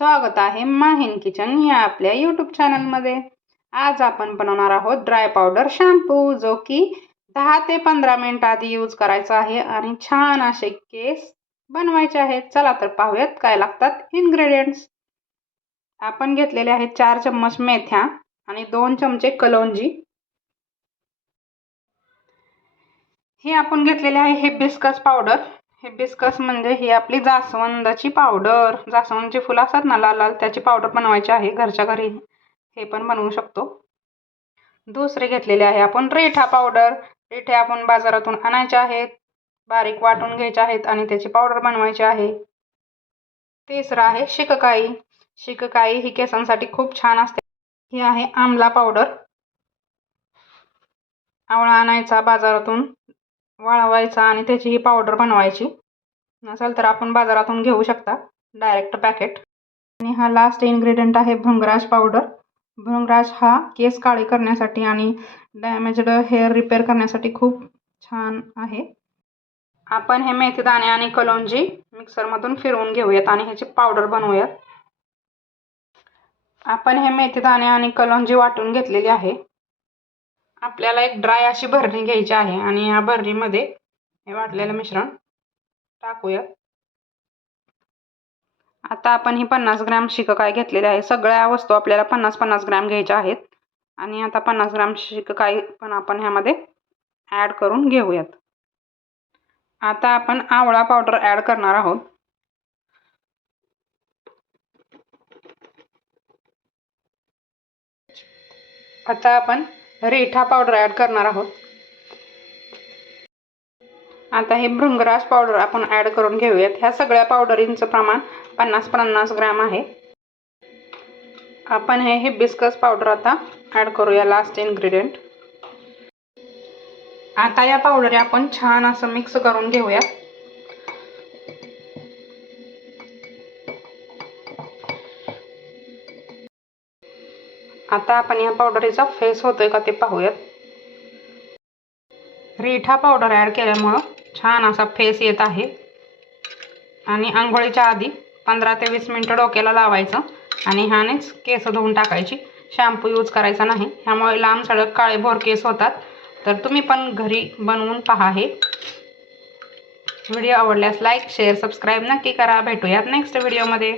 स्वागत आहे माहीन किचन या आपल्या यूट्यूब चॅनलमध्ये। आज आपण बनवणार आहोत ड्राय पावडर शॅम्पू, जो की 10 ते 15 मिनिट आधी यूज करायचा आहे आणि छान असे केस बनवायचे आहेत। चला तर पाहूयात काय लागतात इन्ग्रेडियंट्स। आपण घेतलेले आहेत 4 चम्मच मेथ्या आणि 2 चमचे कलौंजी। हे आपण घेतलेले आहे हिबिस्कस पावडर। हिबिस्कस म्हणजे ही आपली जास्वंदाची पावडर, जास्वंदाची फुलं असतात ना लाल लाल, त्याची पावडर बनवायची आहे। घरच्या घरी हे पण बनवू शकतो। दुसरे घेतलेले आहे आपण रेठा पावडर। रेठे आपण बाजारातून आणायचे आहेत, बारीक वाटून घ्यायचे आहेत आणि त्याची पावडर बनवायची आहे। तिसरा आहे शिककाई। शिककाई ही केसांसाठी खूप छान असते। ही आहे आमला पावडर। आवळा आणायचा बाजारातून, वाळवायचा आणि त्याची ही पावडर बनवायची। नसेल तर आपण बाजारातून घेऊ शकता डायरेक्ट पॅकेट। आणि हा लास्ट इन्ग्रेडियंट आहे भृंगराज पावडर। भृंगराज हा केस काळे करण्यासाठी आणि डॅमेज्ड हेअर रिपेअर करण्यासाठी खूप छान आहे। आपण हे मेथीदाणे आणि कलौंजी मिक्सरमधून फिरवून घेऊयात आणि ह्याची पावडर बनवूयात। आपण हे मेथीदाणे आणि कलौंजी वाटून घेतलेली आहे। आपल्याला एक ड्राय अशी भरणी घ्यायची आहे आणि या भरणीमध्ये हे वाटलेलं मिश्रण टाकूयात। आता आपण ही 50 ग्रॅम शिककाई घेतलेली आहे। सगळ्या वस्तू आपल्याला 50-50 ग्रॅम घ्यायच्या आहेत आणि आता 50 ग्रॅम शिककाई पण आपण ह्यामध्ये ॲड करून घेऊयात। आता आपण आवळा पावडर ॲड करणार आहोत। आता आपण रेठा पावडर ॲड करणार आहोत। आता हे भृंगराज पावडर आपण ॲड करून घेऊयात। ह्या सगळ्या पावडरींचं प्रमाण 50-50 ग्रॅम आहे। आपण हे हिबिस्कस पावडर आता ॲड करूया, लास्ट इन्ग्रेडियंट। आता या पावडरी आपण छान असं मिक्स करून घेऊयात। आता आपण या पावडरीचा फेस होतोय का ते पाहूयात। रेठा पावडर ॲड केल्यामुळं छान असा फेस येत आहे। आणि अंघोळीच्या आधी 15 ते 20 मिनिटं डोक्याला लावायचं आणि ह्यानेच केस धुवून टाकायची। शॅम्पू यूज करायचा नाही, ह्यामुळे लांब सडक काळेभोर केस होतात। तर तुम्ही पण घरी बनवून पहा हे। व्हिडिओ आवडल्यास लाईक, शेअर, सबस्क्राईब नक्की करा। भेटूयात नेक्स्ट व्हिडिओमध्ये।